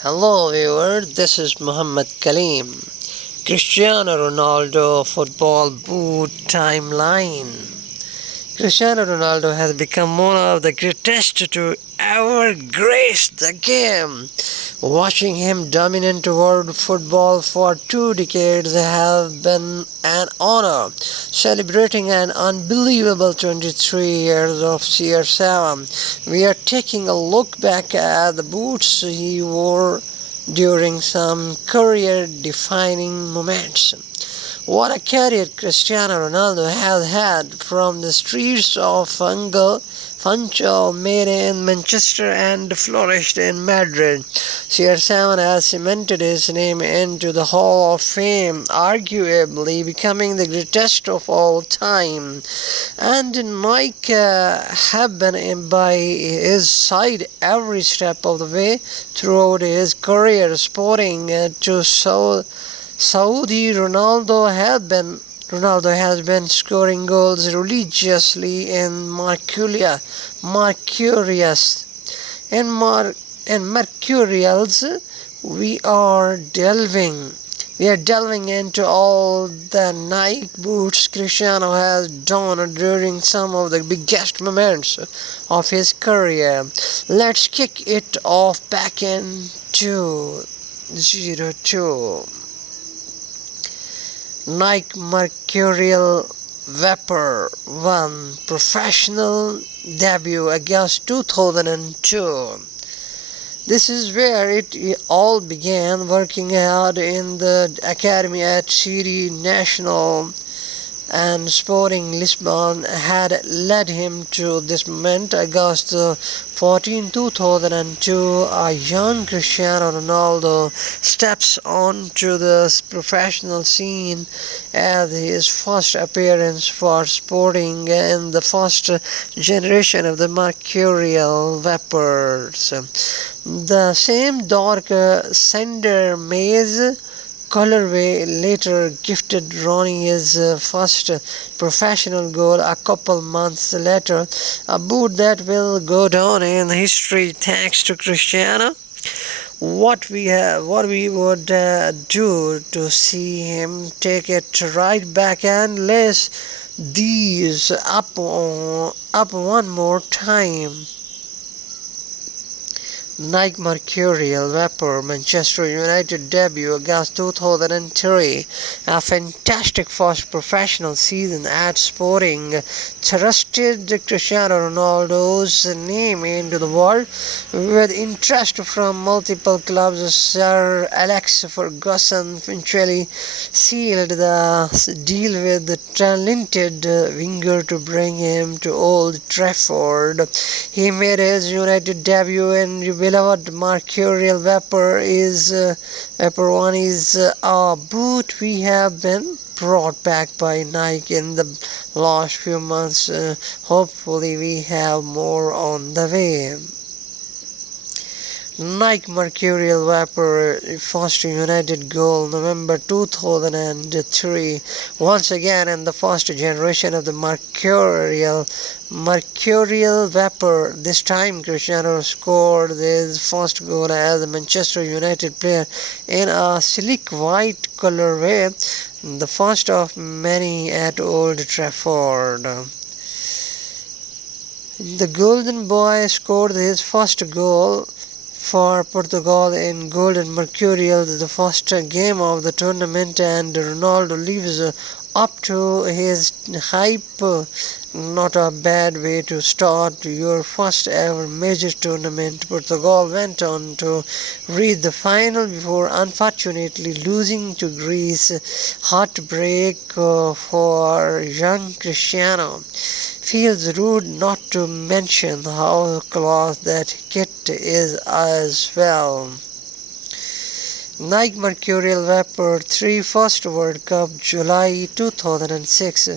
Hello viewer, this is Muhammad Kaleem. Cristiano Ronaldo football boot timeline. Cristiano Ronaldo has become one of the greatest to ever grace the game. Watching him dominate world football for 2 decades has been an honor. Celebrating an unbelievable 23 years of CR7, we are taking a look back at the boots he wore during some career-defining moments. What a career Cristiano Ronaldo has had, from the streets of Funchal, made in Manchester and flourished in Madrid. CR7 has cemented his name into the Hall of Fame, arguably becoming the greatest of all time. And Nike have been by his side every step of the way throughout his career, sporting to Saudi. Ronaldo has been scoring goals religiously in Mercurials. We are delving into all the Nike boots Cristiano has donned during some of the biggest moments of his career. Let's kick it off back in 2002. Nike Mercurial Vapor 1 professional debut August 2002. This is where it all began. Working hard in the academy at City National and Sporting Lisbon had led him to this moment. August 14, 2002, a young Cristiano Ronaldo steps onto the professional scene as his first appearance for Sporting in the first generation of the Mercurial Vapors. The same dark cinder maize colorway later gifted Ronnie his first professional goal a couple months later, a boot that will go down in history thanks to Cristiano. What we would do to see him take it right back and lace these up one more time. Nike Mercurial Vapor Manchester United debut August 2003. A fantastic first professional season at Sporting thrusted Cristiano Ronaldo's name into the world with interest from multiple clubs. Sir Alex Ferguson eventually sealed the deal with the talented winger to bring him to Old Trafford. He made his United debut in beloved Mercurial Vapor 1 is a boot we have been brought back by Nike in the last few months. Hopefully we have more on the way. Nike Mercurial Vapor first United goal November 2003. Once again in the first generation of the Mercurial Vapor. This time Cristiano scored his first goal as a Manchester United player in a sleek white colorway, the first of many at Old Trafford. The Golden Boy scored his first goal for Portugal in Golden Mercurial, the first game of the tournament, and Ronaldo lives up to his hype. Not a bad way to start your first ever major tournament. Portugal went on to reach the final before unfortunately losing to Greece. Heartbreak for young Cristiano. Feels rude not to mention how close that kit is as well. Nike Mercurial Vapor 3 First World Cup July 2006.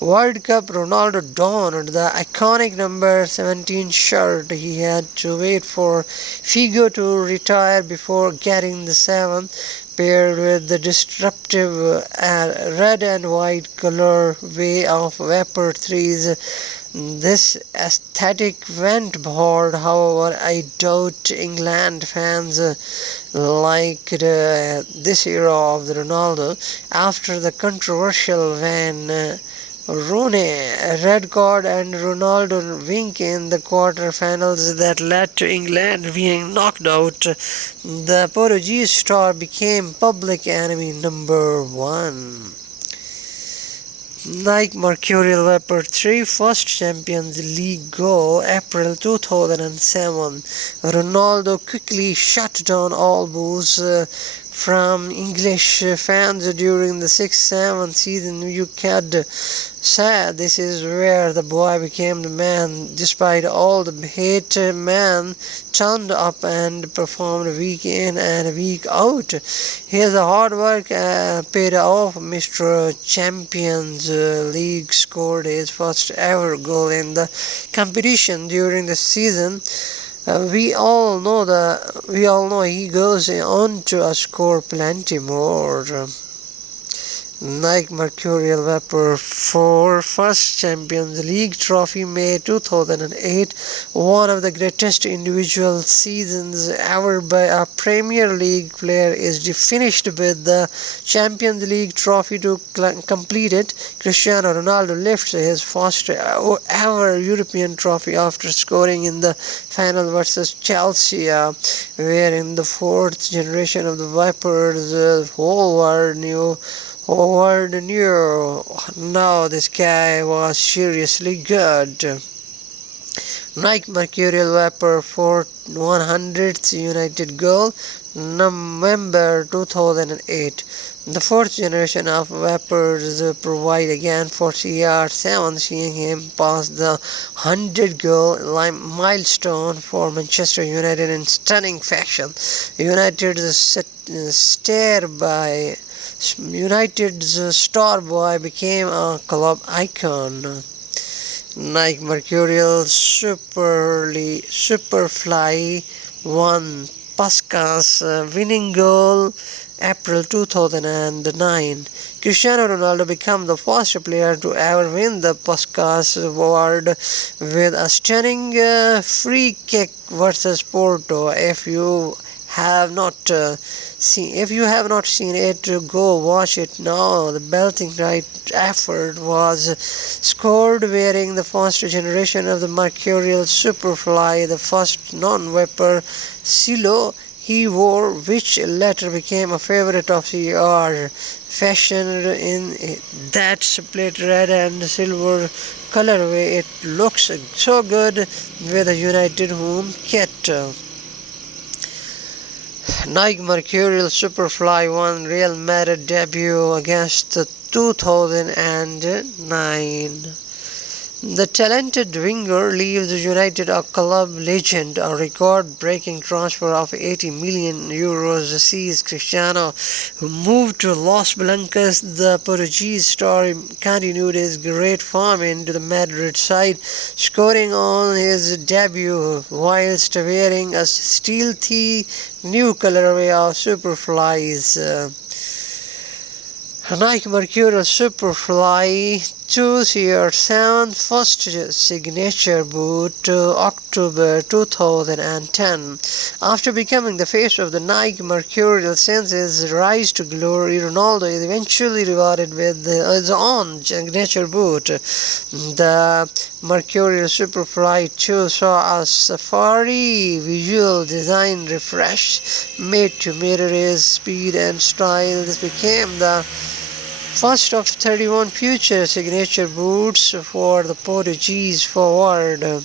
World Cup Ronaldo donned the iconic number 17 shirt. He had to wait for Figo to retire before getting the 7, paired with the disruptive red and white colorway of Vapor 3's This aesthetic went bored, however, I doubt England fans liked this era of the Ronaldo after the controversial when Rooney red card and Ronaldo wink in the quarter-finals that led to England being knocked out. The Portuguese star became public enemy number one. Nike Mercurial Vapor 3 first Champions League goal, April 2007. Ronaldo quickly shut down all boos from English fans during the 6-7 season. You could say this is where the boy became the man. Despite all the hate, man turned up and performed week in and week out. His hard work paid off. Mr. Champions League scored his first ever goal in the competition during the season. We all know he goes on to score plenty more. Nike Mercurial Vapor 4 first Champions League trophy, May 2008, one of the greatest individual seasons ever by a Premier League player, is finished with the Champions League trophy to complete it. Cristiano Ronaldo lifts his first ever European trophy after scoring in the final versus Chelsea, where in the fourth generation of the Vipers, the whole world knew. Now this guy was seriously good. Nike Mercurial Vapor for 100th United goal, November 2008. The fourth generation of Vapors provide again for CR7, seeing him pass the 100 goal milestone for Manchester United in stunning fashion. United's star boy became a club icon. Nike Mercurial Superfly won Pasca's winning goal, April 2009. Cristiano Ronaldo became the first player to ever win the Puskas award with a stunning free kick versus Porto. If you have not seen it, go watch it now. The belting right effort was scored wearing the first generation of the Mercurial Superfly, the first non-vapor silo he wore, which later became a favorite of CR, fashioned in that split red and silver colorway. It looks so good with a United home kit. Nike Mercurial Superfly won Real Madrid debut against 2009. The talented winger leaves United a club legend. A record-breaking transfer of 80 million euros sees Cristiano, who moved to Los Blancos. The Portuguese star continued his great form into the Madrid side, scoring on his debut whilst wearing a stealthy new colorway of Superflies. Nike Mercurial Superfly 2CR7 first signature boot, October 2010. After becoming the face of the Nike Mercurial since his rise to glory, Ronaldo is eventually rewarded with his own signature boot. The Mercurial Superfly 2 saw a safari visual design refresh made to mirror his speed and style. This became the first of 31 future signature boots for the Portuguese forward.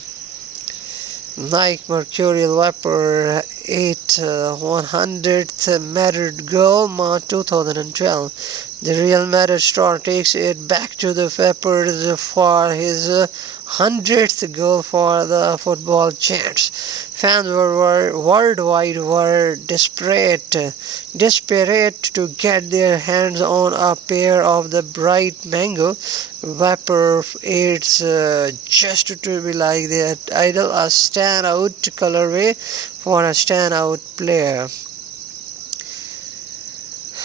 Nike Mercurial Vapor 8 100th Madrid goal, March 2012. The Real Madrid star takes it back to the Vapors for his 100th goal for the football giants. Fans worldwide were desperate to get their hands on a pair of the bright mango Vapor 8s, just to be like their idol, a standout colorway for a standout player.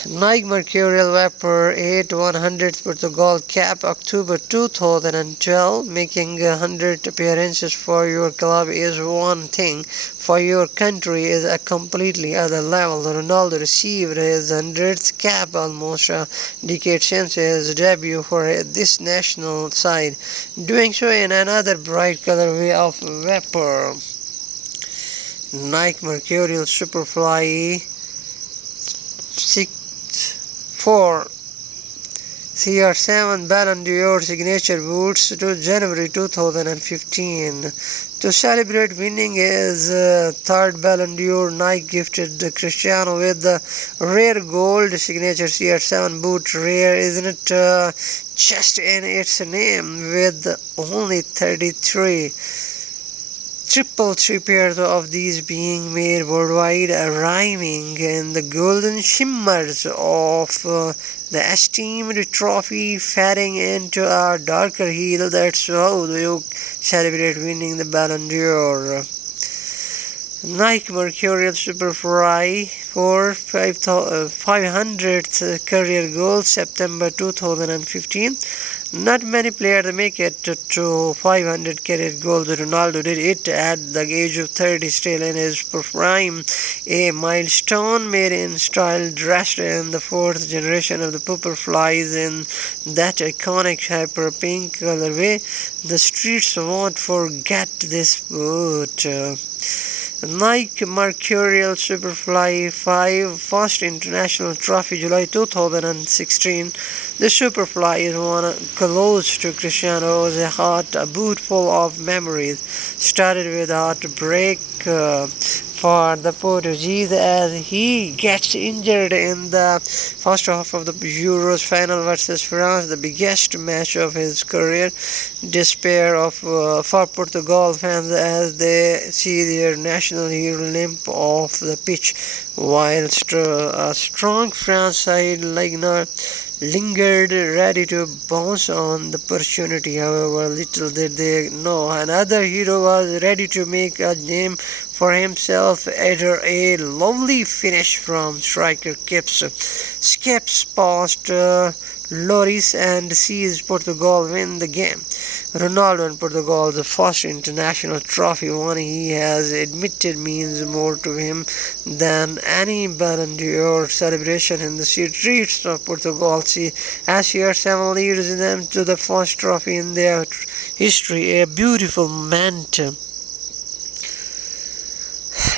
Nike Mercurial Vapor 8 100th Portugal Cap October 2012. Making 100 appearances for your club is one thing, for your country is a completely other level. Ronaldo received his 100th cap almost a decade since his debut for this national side, doing so in another bright colorway of Vapor. Nike Mercurial Superfly 4 CR7 Ballon d'Or signature boots to January 2015. To celebrate winning his third Ballon d'Or, Nike gifted Cristiano with the rare gold signature CR7 boot. Rare, isn't it? Just in its name, with only 33 pairs of these being made worldwide, rhyming in the golden shimmers of the esteemed trophy fading into a darker hue. That's how you celebrate winning the Ballon d'Or. Nike Mercurial Superfly for 500th career goal, September 2015. Not many players make it to 500 career goals. Ronaldo did it at the age of 30, still in his prime, a milestone made in style, dressed in the fourth generation of the purple flies in that iconic hyper pink colorway. The streets won't forget this boot. Nike Mercurial Superfly 5 first international trophy, July 2016. The Superfly is one close to Cristiano's heart, a boot full of memories. Started with heartbreak for the Portuguese as he gets injured in the first half of the Euros final versus France, the biggest match of his career. Despair for Portugal fans as they see their national hero limp off the pitch, whilst a strong France side lingered ready to bounce on the opportunity. However, little did they know another hero was ready to make a name for himself after a lovely finish from striker Skips past Loris and sees Portugal win the game. Ronaldo and Portugal's first international trophy, one he has admitted means more to him than any Ballon d'Or celebration in the streets of Portugal. As CR7 leads them to the first trophy in their history, a beautiful moment.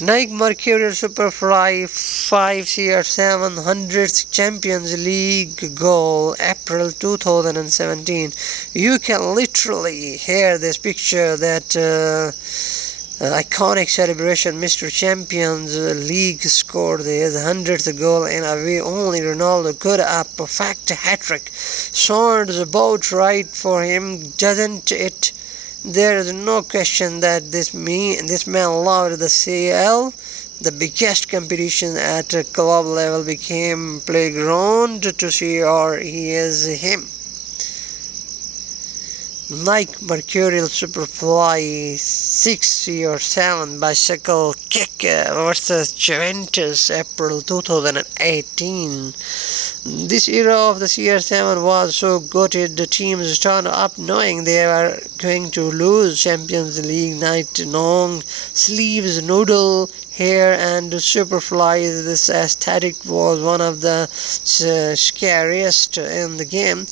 Nike Mercurial Superfly 5 CR7 100th Champions League goal, April 2017. You can literally hear this picture, that iconic celebration. Mr. Champions League scored his 100th goal in a way only Ronaldo could. A perfect hat-trick. Sounds about right for him, doesn't it? There is no question that this man loved the CL. The biggest competition at club level became playground to see, or he is him. Nike Mercurial Superfly 6 or 7 bicycle kick versus Juventus, April 2018. This era of the CR7 was so gutted, the teams turned up knowing they were going to lose. Champions League night, long sleeves, noodle hair and Superfly. This aesthetic was one of the scariest in the game.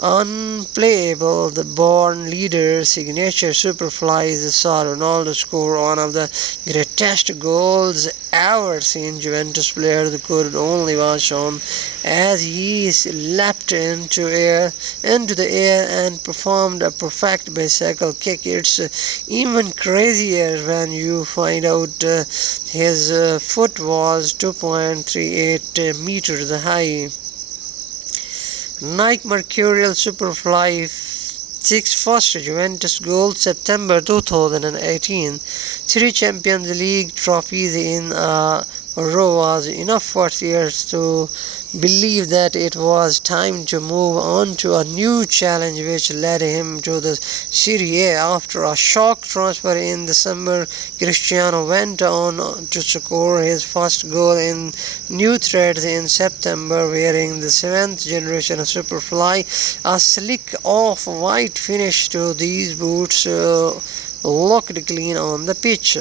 Unplayable, the born leader signature Superflies saw Ronaldo score one of the greatest goals ever seen. Juventus players could only watch on as he leapt into the air and performed a perfect bicycle kick. It's even crazier when you find out his foot was 2.38 meters high. Nike Mercurial Superfly 6 first Juventus goal, September 2018. 3 Champions League trophies in a row was enough for years to believe that it was time to move on to a new challenge, which led him to the Serie A. After a shock transfer in the summer, Cristiano went on to score his first goal in new threads in September, wearing the 7th generation of Superfly. A slick off-white finish to these boots looked clean on the pitch.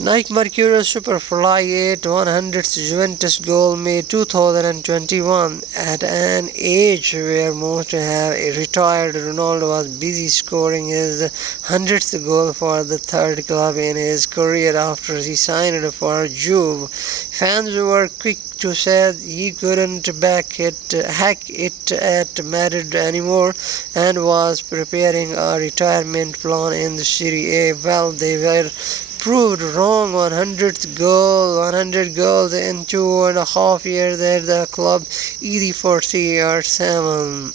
Nike Mercurial Superfly 8/100th Juventus goal made 2021 at an age where most have retired. Ronaldo was busy scoring his 100th goal for the third club in his career after he signed for Juve. Fans were quick to say he couldn't hack it at Madrid anymore and was preparing a retirement plan in the Serie A. Well, they were proved wrong. 100 goals in 2.5 years at the club, easy for CR7.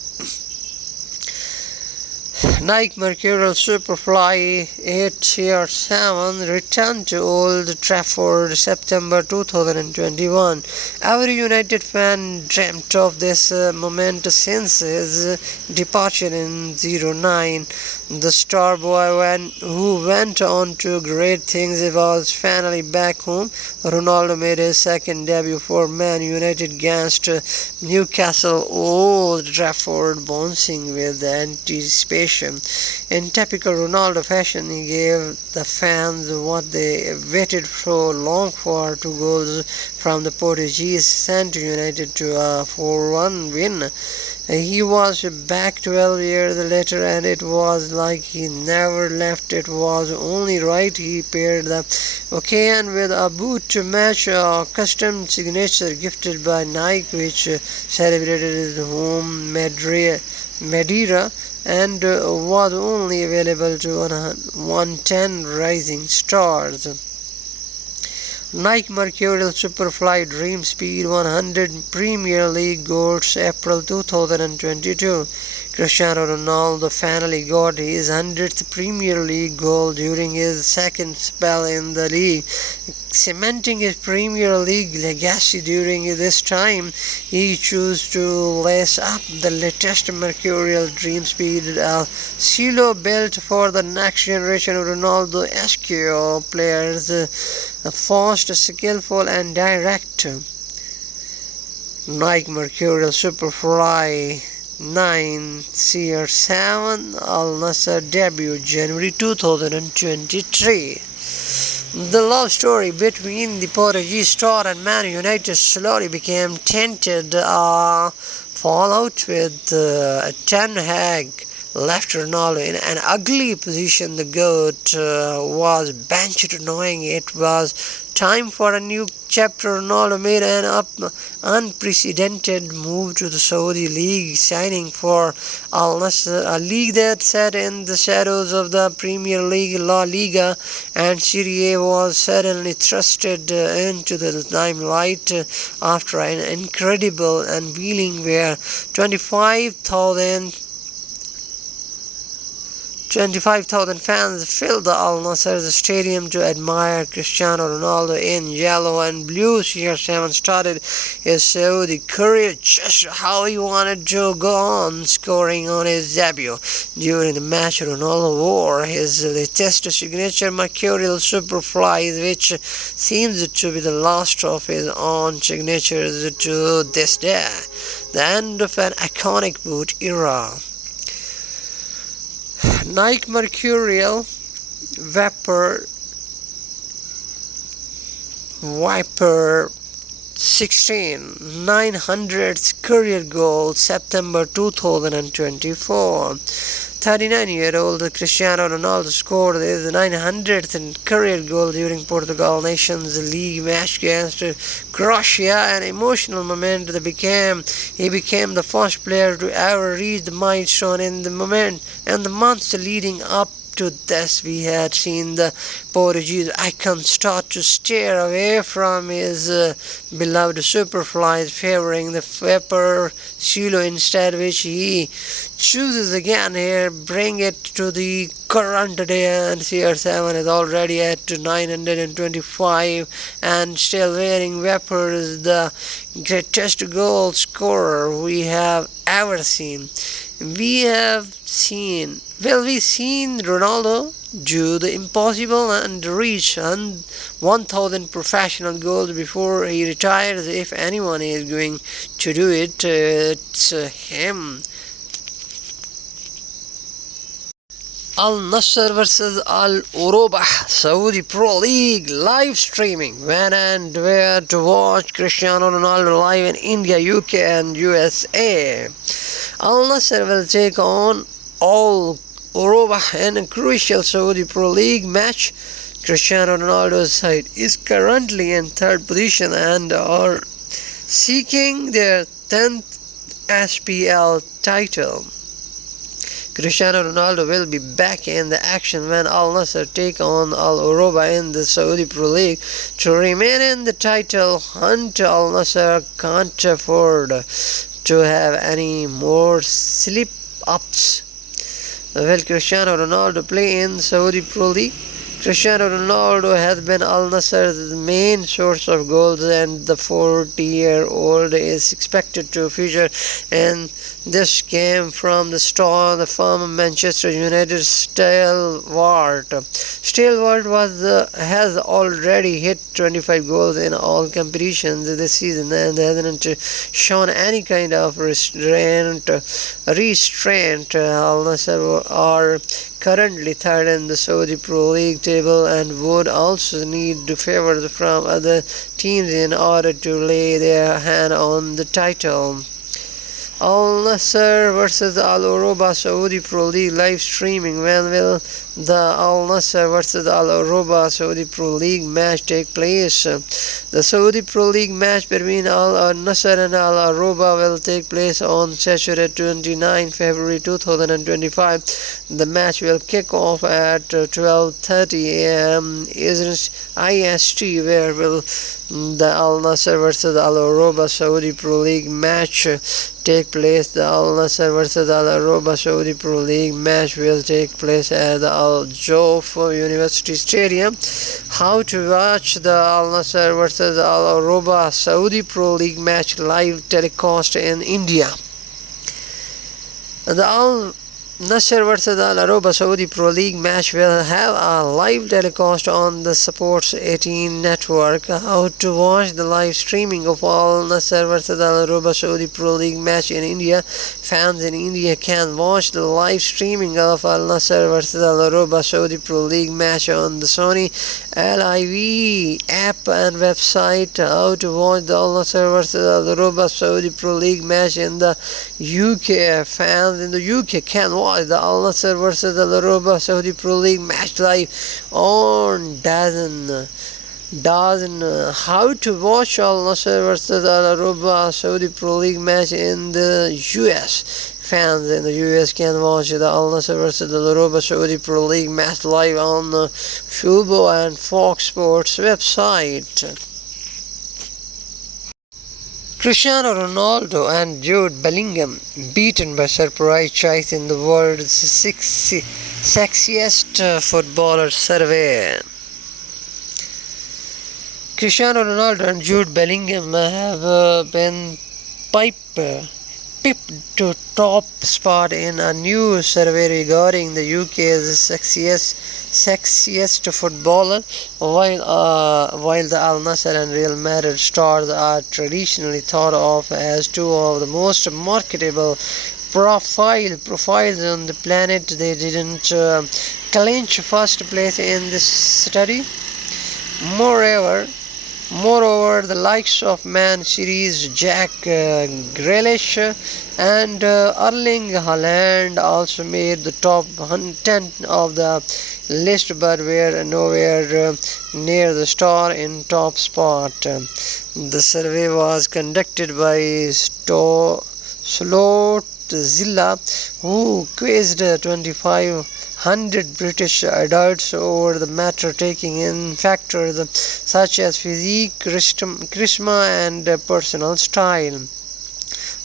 Nike Mercurial Superfly 8CR7 returned to Old Trafford September 2021. Every United fan dreamt of this moment since his departure in 09. The star boy who went on to great things was finally back home. Ronaldo made his second debut for Man United against Newcastle Old Trafford, bouncing with anticipation. In typical Ronaldo fashion, he gave the fans what they waited so long for: 2 goals from the Portuguese sent United to a 4-1 win. He was back 12 years later, and it was like he never left. It was only right he paired the occasion with a boot to match a custom signature gifted by Nike, which celebrated his home Madeira and was only available to 110 rising stars. Nike Mercurial Superfly Dream Speed 100 Premier League goals April 2022. Cristiano Ronaldo finally got his 100th Premier League goal during his second spell in the league, cementing his Premier League legacy. During this time, he chose to lace up the latest Mercurial Dream Speed, a silo built for the next generation of Ronaldo-esque players, fast, skillful, and direct. Nike Mercurial Superfly 9CR7 Al Nassr debut January 2023. The love story between the Portuguese star and Man United slowly became tainted. Fallout with Ten Hag left Ronaldo in an ugly position. The GOAT was benched, knowing it was time for a new chapter. Ronaldo made an unprecedented move to the Saudi League, signing for Al Nassr, a league that sat in the shadows of the Premier League, La Liga, and Serie A was suddenly thrusted into the limelight after an incredible unveiling where 25,000 fans filled the Al Nassr stadium to admire Cristiano Ronaldo in yellow and blue. CR7 started his Saudi career just how he wanted to go on, scoring on his debut. During the match, Ronaldo wore his latest signature Mercurial Superfly, which seems to be the last of his own signatures to this day. The end of an iconic boot era. Nike Mercurial Viper 16 900th career goal September 2024. 39-year-old Cristiano Ronaldo scored his 900th career goal during Portugal Nations League match against Croatia, an emotional moment that he became the first player to ever reach the milestone in the months leading up to this, we had seen the Portuguese icon start to steer away from his beloved superflies, favoring the Vapor Silo instead, which he chooses again here, bring it to the current day, and CR7 is already at 925 and still wearing Vapor is the greatest goal scorer we have ever seen. Will we seen Ronaldo do the impossible and reach 1,000 professional goals before he retires? If anyone is going to do it, it's him. Al Nassr versus Al Urubah Saudi Pro League live streaming. When and where to watch Cristiano Ronaldo live in India, UK and USA. Al Nassr will take on Al Urubah in a crucial Saudi Pro League match. Cristiano Ronaldo's side is currently in third position and are seeking their 10th SPL title. Cristiano Ronaldo will be back in the action when Al Nassr take on Al Urubah in the Saudi Pro League. To remain in the title hunt, Al Nassr can't afford to have any more slip-ups. Will Cristiano Ronaldo play in Saudi Pro League? Cristiano Ronaldo has been Al Nassr's main source of goals, and the 40-year-old is expected to feature in this game from the start. The former Manchester United stalwart has already hit 25 goals in all competitions this season and hasn't shown any kind of restraint. Al Nassr are currently third in the Saudi Pro League table and would also need favors from other teams in order to lay their hand on the title. Al Nassr versus Al Urubah Saudi Pro League live streaming. When will the Al Nassr versus Al Urubah Saudi Pro League match take place? The Saudi Pro League match between Al Nassr and Al Urubah will take place on Saturday 29 February 2025. The match will kick off at 12:30 a.m. IST, where will the Al Nassr versus Al Urubah Saudi Pro League match take place. The Al Nassr versus Al Urubah Saudi Pro League match will take place at the Al Jouf University Stadium. How to watch the Al Nassr versus Al Urubah Saudi Pro League match live telecast in India? The Al Nassr versus Al Urubah Saudi Pro League match will have a live telecast on the Sports 18 network. How to watch the live streaming of Al Nassr versus Al Urubah Saudi Pro League match in India? Fans in India can watch the live streaming of Al Nassr versus Al Urubah Saudi Pro League match on the Sony LIV app and website. How to watch the Al Nassr versus Al Urubah Saudi Pro League match in the UK? Fans in the UK can watch the Al Nassr versus Al Urubah Saudi Pro League match live on DAZN. How to watch Al Nassr versus Al Urubah Saudi Pro League match in the US? Fans in the US can watch the Al Nassr versus Al Urubah Saudi Pro League match live on the Fubo and Fox Sports website. Cristiano Ronaldo and Jude Bellingham beaten by surprise choice in the world's sexiest footballer survey. Cristiano Ronaldo and Jude Bellingham have been pipped to top spot in a new survey regarding the UK's sexiest footballer. While the Al Nassr and Real Madrid stars are traditionally thought of as two of the most marketable profiles on the planet, they didn't clinch first place in this study. Moreover, the likes of Man City's Jack Grealish and Erling Haaland also made the top 10 of the list, but were nowhere near the star in top spot. The survey was conducted by Slotzilla, who quizzed 2,500 100 British adults over the matter, taking in factors such as physique, charisma, and personal style.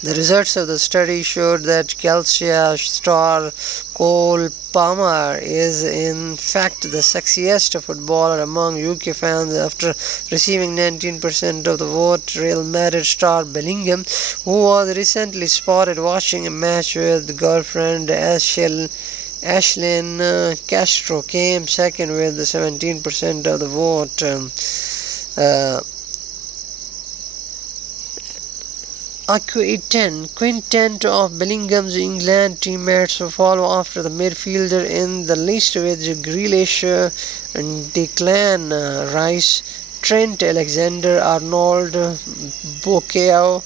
The results of the study showed that Chelsea star Cole Palmer is in fact the sexiest footballer among UK fans after receiving 19% of the vote. Real Madrid star Bellingham, who was recently spotted watching a match with girlfriend Ashlyn Castro, came second with 17% of the vote. A quintet of Bellingham's England teammates follow after the midfielder in the list, with Grealish, Declan Rice, Trent Alexander-Arnold, Bukayo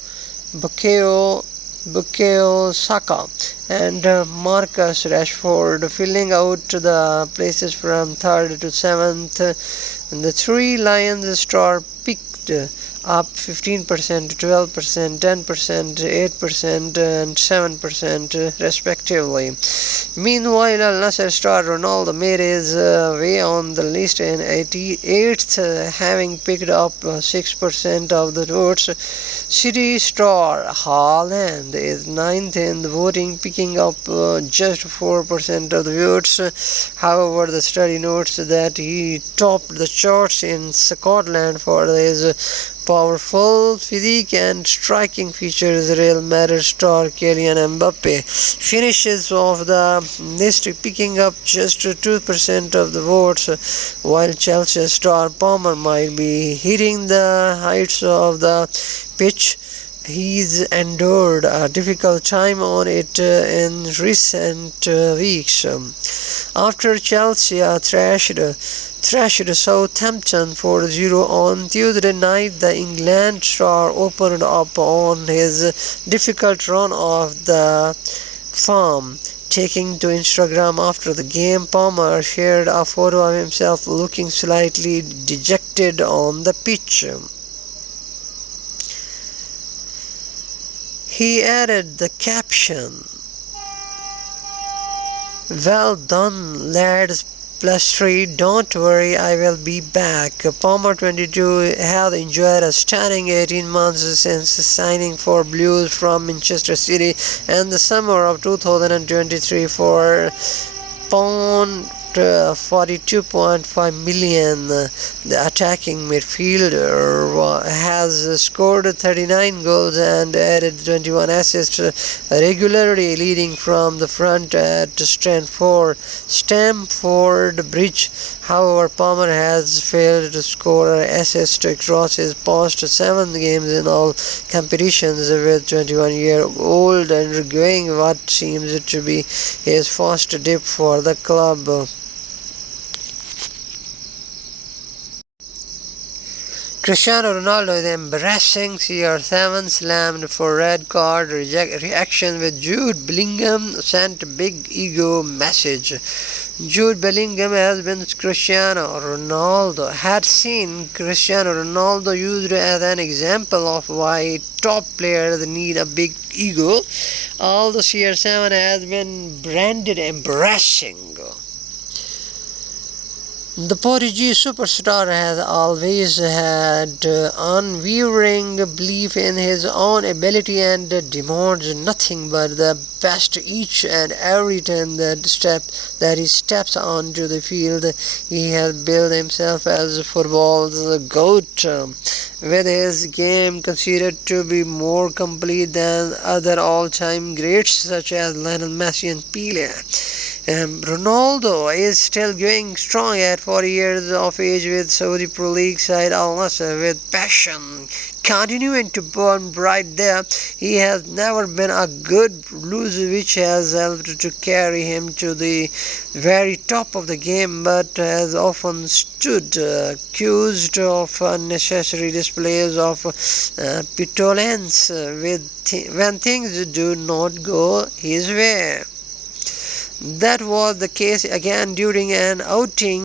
Saka, and Marcus Rashford filling out the places from 3rd to 7th. And the three Lions star picked up 15%, 12%, 10%, 8%, and 7% respectively. Meanwhile, Al Nassr star Ronaldo made his way on the list in 88th, having picked up 6% of the votes. City star Haaland is 9th in the voting, picking up just 4% of the votes. However, the study notes that he topped the charts in Scotland for his powerful physique and striking features. Real Madrid star Kylian Mbappe finishes off the list, picking up just 2% of the votes, while Chelsea star Palmer might be hitting the heights of the pitch. He's endured a difficult time on it in recent weeks. After Chelsea thrashed Southampton 4-0 on Tuesday night, the England star opened up on his difficult run of the form. Taking to Instagram after the game, Palmer shared a photo of himself looking slightly dejected on the pitch. He added the caption, "Well done, lads. +3, don't worry, I will be back." Palmer, 22, has enjoyed a stunning 18 months since signing for Blues from Manchester City in the summer of 2023 for £42.5 million. The attacking midfielder has scored 39 goals and added 21 assists, regularly leading from the front at Stamford Bridge. However, Palmer has failed to score an assist across his past 7 games in all competitions, with 21-year-old undergoing what seems to be his first dip for the club. Cristiano Ronaldo is embarrassing CR7 slammed for red card reaction, with Jude Bellingham sent big ego message. Jude Bellingham had seen Cristiano Ronaldo used as an example of why top players need a big ego. All the CR7 has been branded embarrassing. The Portuguese superstar has always had unwavering belief in his own ability and demands nothing but the best each and every time that he steps onto the field. He has built himself as football's GOAT, with his game considered to be more complete than other all-time greats such as Lionel Messi and Pelé. Ronaldo is still going strong at 40 years of age with Saudi Pro League side Al Nassr, with passion continuing to burn bright there. He has never been a good loser, which has helped to carry him to the very top of the game, but has often stood accused of unnecessary displays of petulance when things do not go his way. That was the case again during an outing